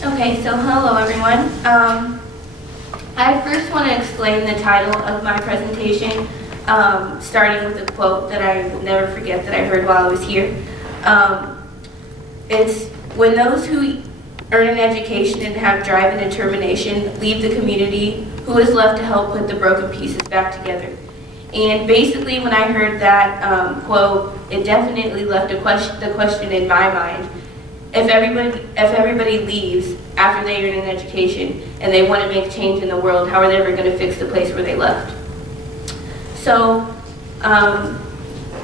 Okay, so hello everyone. I first want to explain the title of my presentation, starting with a quote that I will never forget that I heard while I was here. It's, "When those who earn an education and have drive and determination leave the community, who is left to help put the broken pieces back together?" And basically when I heard that quote, it definitely left the question in my mind. If everybody leaves after they earn an education and they want to make change in the world, how are they ever going to fix the place where they left? So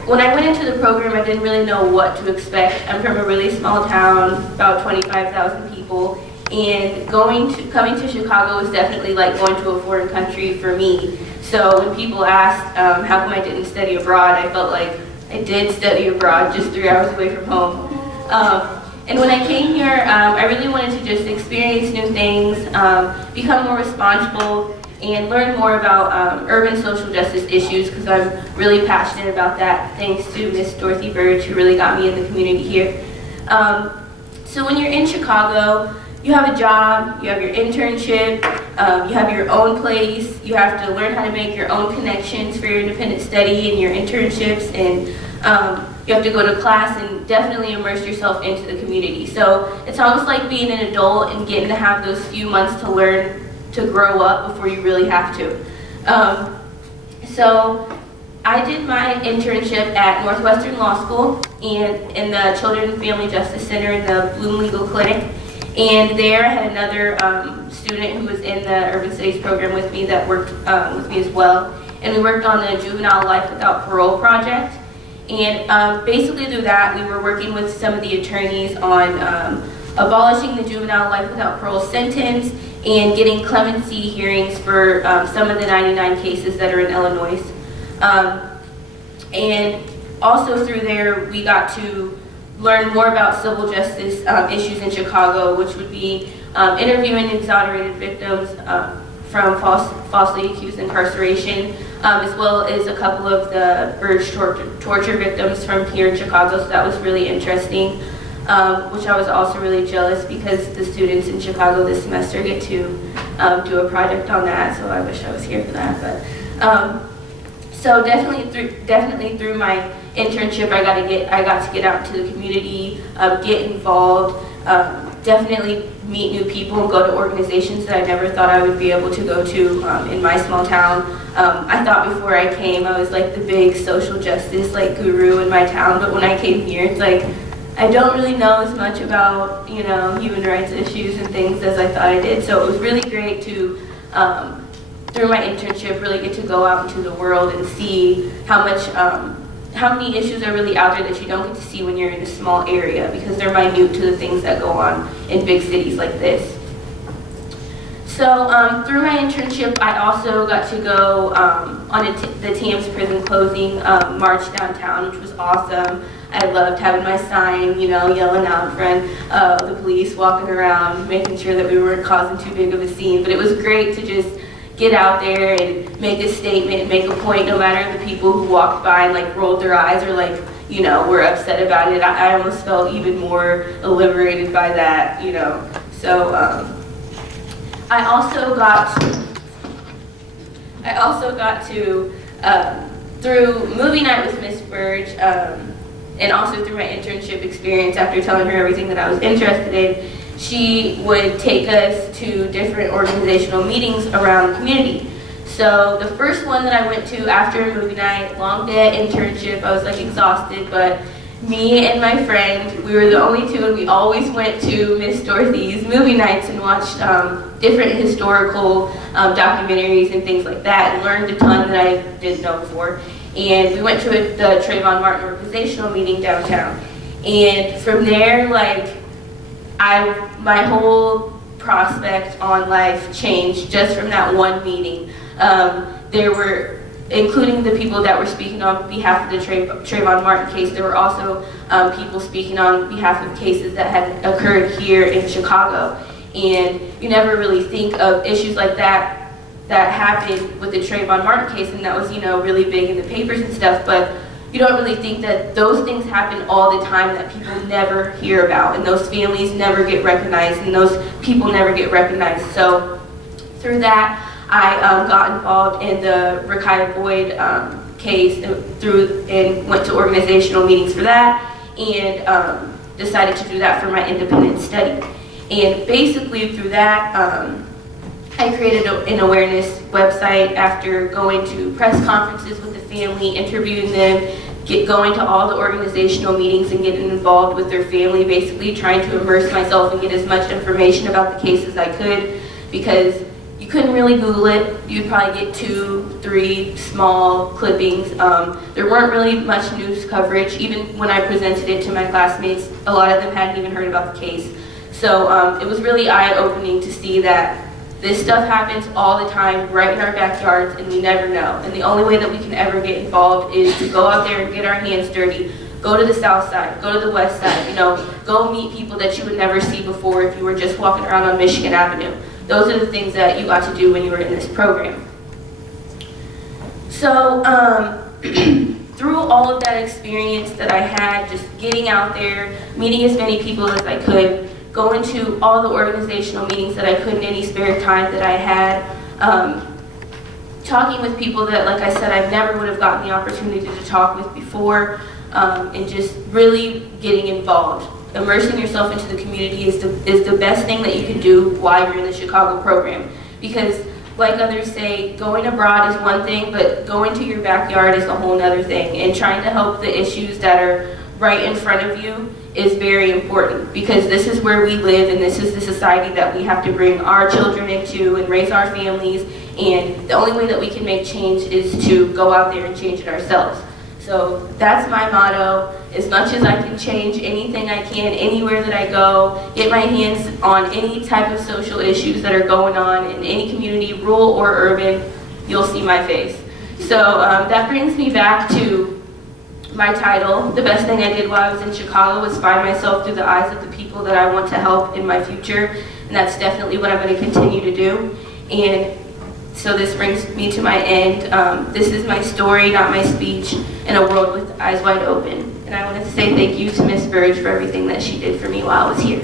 when I went into the program, I didn't really know what to expect. I'm from a really small town, about 25,000 people, and coming to Chicago was definitely like going to a foreign country for me. So when people asked how come I didn't study abroad, I felt like I did study abroad, just 3 hours away from home. And when I came here, I really wanted to just experience new things, become more responsible, and learn more about urban social justice issues, because I'm really passionate about that, thanks to Miss Dorothy Burge, who really got me in the community here. So when you're in Chicago, you have a job, you have your internship, you have your own place, you have to learn how to make your own connections for your independent study and your internships, and you have to go to class and definitely immerse yourself into the community. So it's almost like being an adult and getting to have those few months to learn to grow up before you really have to. So I did my internship at Northwestern Law School and in the Children and Family Justice Center in the Bloom Legal Clinic. And there I had another student who was in the Urban Studies program with me that worked with me as well. And we worked on the Juvenile Life Without Parole project. And basically through that, we were working with some of the attorneys on abolishing the juvenile life without parole sentence and getting clemency hearings for some of the 99 cases that are in Illinois. And also through there, we got to learn more about civil justice issues in Chicago, which would be interviewing exonerated victims from falsely accused incarceration, as well as a couple of the Burge torture victims from here in Chicago. So that was really interesting, which I was also really jealous because the students in Chicago this semester get to do a project on that. So I wish I was here for that. But so definitely through my internship, I got to get out into the community, get involved, definitely meet new people and go to organizations that I never thought I would be able to go to in my small town. I thought before I came I was like the big social justice like guru in my town, but when I came here it's like I don't really know as much about, you know, human rights issues and things as I thought I did. So it was really great to through my internship really get to go out into the world and see how many issues are really out there that you don't get to see when you're in a small area, because they're minute to the things that go on in big cities like this. So through my internship, I also got to go on the TAM's prison closing march downtown, which was awesome. I loved having my sign, you know, yelling out in front of the police, walking around, making sure that we weren't causing too big of a scene. But it was great to just get out there and make a statement and make a point, no matter the people who walked by and like rolled their eyes or like, you know, were upset about it. I almost felt even more liberated by that, you know. So I also got to through movie night with Miss Burge, and also through my internship experience, after telling her everything that I was interested in, she would take us to different organizational meetings around the community. So the first one that I went to after a movie night, long day at internship, I was like exhausted, but me and my friend, we were the only two, and we always went to Miss Dorothy's movie nights and watched different historical documentaries and things like that, and learned a ton that I didn't know before. And we went to the Trayvon Martin organizational meeting downtown. And from there, like, my whole prospect on life changed just from that one meeting. There were, including the people that were speaking on behalf of the Trayvon Martin case, there were also people speaking on behalf of cases that had occurred here in Chicago. And you never really think of issues like that happened with the Trayvon Martin case, and that was, you know, really big in the papers and stuff. But you don't really think that those things happen all the time that people never hear about, and those families never get recognized, and those people never get recognized. So through that, I got involved in the Rakaya Boyd case and went to organizational meetings for that, and decided to do that for my independent study. And basically through that, I created an awareness website after going to press conferences with the family, interviewing them, going to all the organizational meetings and getting involved with their family, basically trying to immerse myself and get as much information about the case as I could, because you couldn't really Google it. You'd probably get 2, 3 small clippings. There weren't really much news coverage. Even when I presented it to my classmates, a lot of them hadn't even heard about the case. So it was really eye-opening to see that this stuff happens all the time right in our backyards, and we never know. And the only way that we can ever get involved is to go out there and get our hands dirty, go to the south side, go to the west side, you know, go meet people that you would never see before if you were just walking around on Michigan Avenue. Those are the things that you got to do when you were in this program. So through all of that experience that I had, just getting out there, meeting as many people as I could, going to all the organizational meetings that I could in any spare time that I had, talking with people that, like I said, I never would have gotten the opportunity to talk with before, and just really getting involved. Immersing yourself into the community is the best thing that you can do while you're in the Chicago program. Because, like others say, going abroad is one thing, but going to your backyard is a whole other thing. And trying to help the issues that are right in front of you is very important, because this is where we live, and this is the society that we have to bring our children into and raise our families. And the only way that we can make change is to go out there and change it ourselves. So that's my motto. As much as I can change anything I can, anywhere that I go, get my hands on any type of social issues that are going on in any community, rural or urban, you'll see my face. So that brings me back to my title. The best thing I did while I was in Chicago was find myself through the eyes of the people that I want to help in my future, and that's definitely what I'm going to continue to do. And so this brings me to my end. This is my story, not my speech, in a world with eyes wide open. And I wanted to say thank you to Miss Burge for everything that she did for me while I was here.